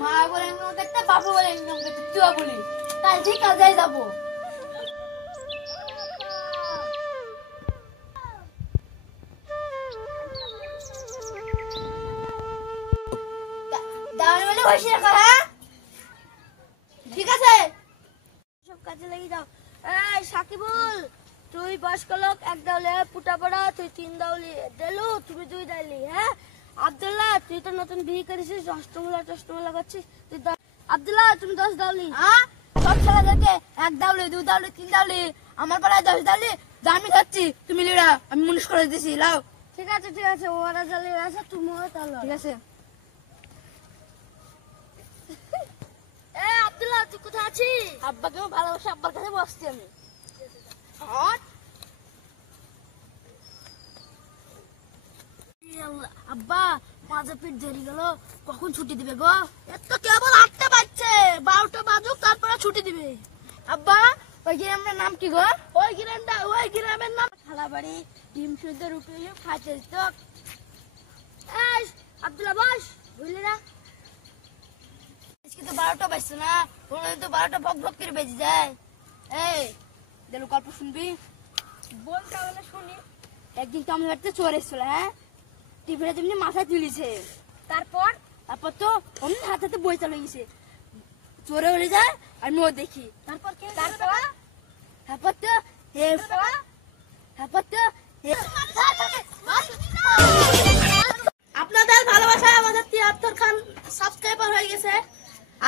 মা বলে ইনকাম করতে, বাবা বলে ইনকাম করতে, তুই বলি কাল ঠিক কাজে যাবো। দাঁড়ানো বলে বসে রাখো, হ্যাঁ ঠিক আছে, সব কাজে লেগে যাও। এই সাকিবুল, তুই বয়স্ক লোক এক দাউলে, পুটা পড়া তুই 3 দাউলি, দেলু তুমি 2 দাউলি, হ্যাঁ আব্দুল্লাহ তুই তো নতুন বিয়ে করেছিস, অষ্টমলা করছিস তুই, আব্দুল্লাহ তুমি 10 দাউলি, হ্যাঁ সব ছেলেদেরকে 1 দাউলি 2 দাউলি 3 দাউলি, আমার পাড়ায় 10 দাউলি, আমি খাচ্ছি, তুমি লিরা আমি মুনিশ করে দিছি, লাও। ঠিক আছে ওরা জালি আছে, তুমিও তাহলে ঠিক আছে। এ আব্দুল্লাহ তুই কোথায় আছিস? আব্বাকেও ভালোবাসে, আব্বার কাছে বসছি আমি। আব্বা মাঝে পিঠ দেরি গেল, কখন ছুটি দিবে গো? এত কেবল 8টা বাজছে, 12টা বাজুক তারপরে ছুটি দিবে। আব্বা ওই গ্রামের নাম কি গো? ওই গ্রামের নাম খালাবাড়ি, ডিম সুদ্ধ রুটি খাইতে দিত। এই আব্দুল্লাহ বস, বুঝলি না আজকে তো 12টা বাজছে না, কোনদিন তো 12টা বক বক করে বেজে যায়। এই দেলু গল্প শুনবি? বল তাহলে শুনি। একদিন তো আমার বাড়িতে চোর এসেছিল, হ্যাঁ টিভিটা যেমনি মাথায় তুলিছে, তারপর তো অমনি হাতে হাতে বই চালু গেছে, চোরে উড়ে যায় আর আমি ও দেখি। তারপর আপনাদের ভালোবাসায় আমাদের 73 খান সাবস্ক্রাইবার হয়ে গেছে,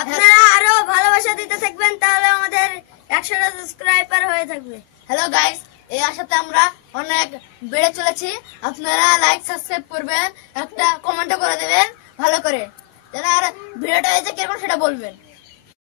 আপনারা আরো ভালোবাসা দিতে থাকবেন, তাহলে আমাদের 100টা সাবস্ক্রাইবার হয়ে থাকবে। হ্যালো গাইস, এই আশাতে আমরা অনেক বেড়ে চলেছি, আপনারা লাইক সাবস্ক্রাইব করবেন, একটা কমেন্ট করে দেবেন ভালো করে, যারা আর ভিডিওটা হয়েছে কিরকম সেটা বলবেন।